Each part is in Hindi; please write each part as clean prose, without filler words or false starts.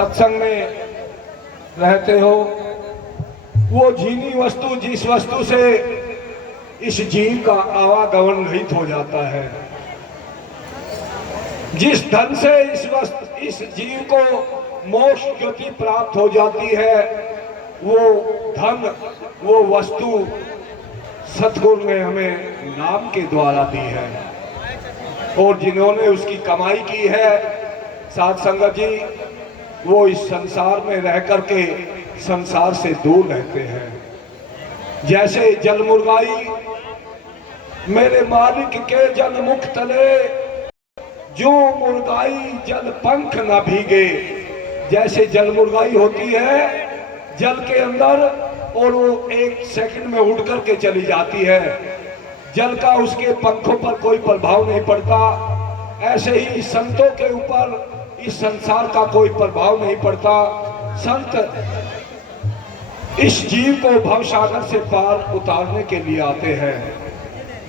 सत्संग में रहते हो, वो जीनी वस्तु जिस वस्तु से इस जीव का आवागमन रहित हो जाता है, जिस धन से इस जीव को मोक्ष गति प्राप्त हो जाती है, वो धन, वो वस्तु सतगुरु ने हमें नाम के द्वारा दी है। और जिन्होंने उसकी कमाई की है साध संगत जी, वो इस संसार में रह करके संसार से दूर रहते हैं। जैसे जलमुर्गाई मेरे मालिक के जल मुख तले, जो मुर्गाई जल पंख न भीगे। जैसे जलमुर्गाई होती है जल के अंदर और वो एक सेकंड में उड़ करके चली जाती है, जल का उसके पंखों पर कोई प्रभाव नहीं पड़ता। ऐसे ही संतों के ऊपर इस संसार का कोई प्रभाव नहीं पड़ता। संत इस जीव को भवसागर से पार उतारने के लिए आते हैं।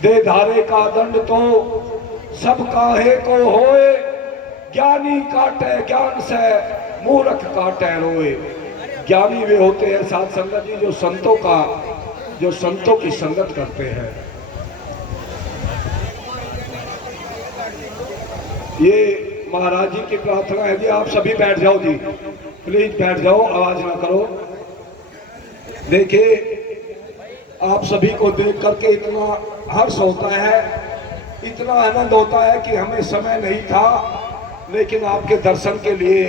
दे धारे का दंड तो सब काहे को होए, ज्ञानी काटे ज्ञान से मूर्ख काटे रोए। ज्ञानी वे होते हैं साध संगत जी जो संतों की संगत करते हैं। ये महाराज जी की प्रार्थना है जी, आप सभी बैठ जाओ जी, प्लीज बैठ जाओ, आवाज ना करो। देखिए, आप सभी को देख करके इतना हर्ष होता है, इतना आनंद होता है कि हमें समय नहीं था, लेकिन आपके दर्शन के लिए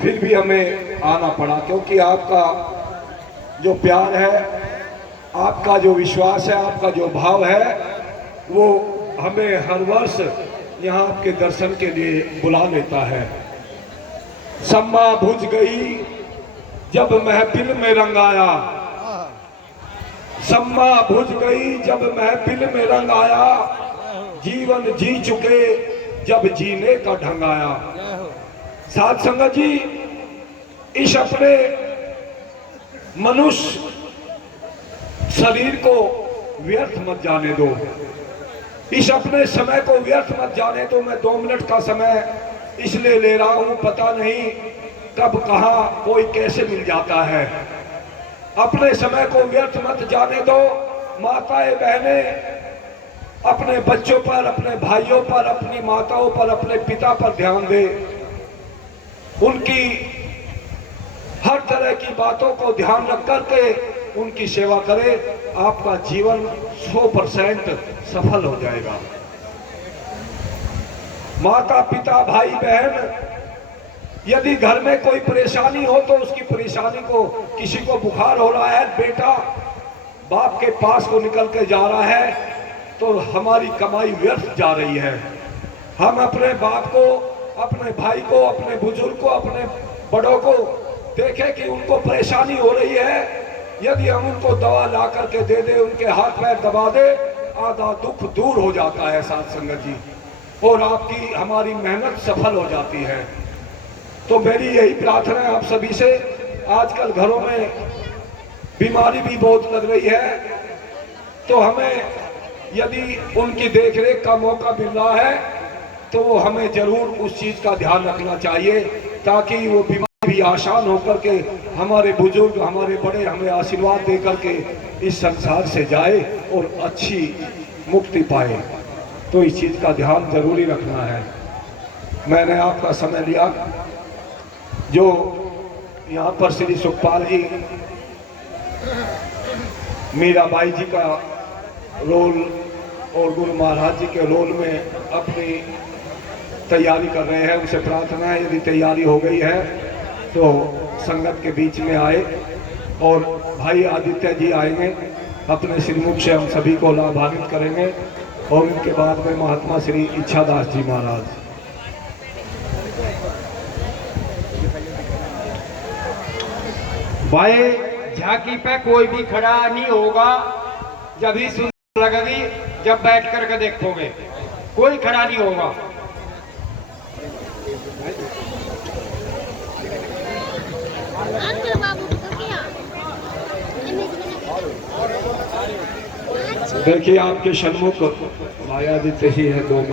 फिर भी हमें आना पड़ा, क्योंकि आपका जो प्यार है, आपका जो विश्वास है, आपका जो भाव है, वो हमें हर वर्ष यहाँ आपके दर्शन के लिए बुला लेता है। सम्मा बुझ गई जब महफिल में रंग आया, सम्मा बुझ गई जब महफिल में रंग आया, जीवन जी चुके जब जीने का ढंग आया। साध संगत जी, इस अपने मनुष्य शरीर को व्यर्थ मत जाने दो, इस अपने समय को व्यर्थ मत जाने दो। मैं 2 मिनट का समय इसलिए ले रहा हूं, पता नहीं कब कहां कोई कैसे मिल जाता है। अपने समय को व्यर्थ मत जाने दो। माताएं बहनें अपने बच्चों पर, अपने भाइयों पर, अपनी माताओं पर, अपने पिता पर ध्यान दे, उनकी हर तरह की बातों को ध्यान रख करके उनकी सेवा करे। आपका जीवन 100% सफल हो जाएगा। माता पिता भाई बहन, यदि घर में कोई परेशानी हो तो उसकी परेशानी को, किसी को बुखार हो रहा है, बेटा बाप के पास को निकल के जा रहा है, तो हमारी कमाई व्यर्थ जा रही है। हम अपने बाप को, अपने भाई को, अपने बुजुर्ग को, अपने बड़ों को देखें कि उनको परेशानी हो रही है, यदि हम उनको दवा ला करके दे दे, उनके हाथ पैर दबा दे, आधा दुख दूर हो जाता है साध संगत जी, और आपकी हमारी मेहनत सफल हो जाती है। तो मेरी यही प्रार्थना है आप सभी से। आजकल घरों में बीमारी भी बहुत लग रही है, तो हमें यदि उनकी देखरेख का मौका मिल रहा है तो हमें जरूर उस चीज का ध्यान रखना चाहिए, ताकि वो बीमारी भी आसान होकर के हमारे बुजुर्ग, हमारे बड़े हमें आशीर्वाद दे करके इस संसार से जाए और अच्छी मुक्ति पाए। तो इस चीज का ध्यान जरूरी रखना है। मैंने आपका समय लिया। जो यहाँ पर श्री सुखपाल जी मीराबाई जी का रोल और गुरु महाराज जी के रोल में अपनी तैयारी कर रहे हैं, उनसे प्रार्थना है यदि तैयारी हो गई है तो संगत के बीच में आए, और भाई आदित्य जी आएंगे, अपने श्रीमुख से हम सभी को लाभान्वित करेंगे, और उनके बाद में महात्मा श्री इच्छादास जी महाराज। भाई झांकी पे कोई भी खड़ा नहीं होगा, जब ही सुंदर लगेगी जब बैठ करके देखोगे, कोई खड़ा नहीं होगा। देखिए आपके सन्मुख मायादित्य ही है, 2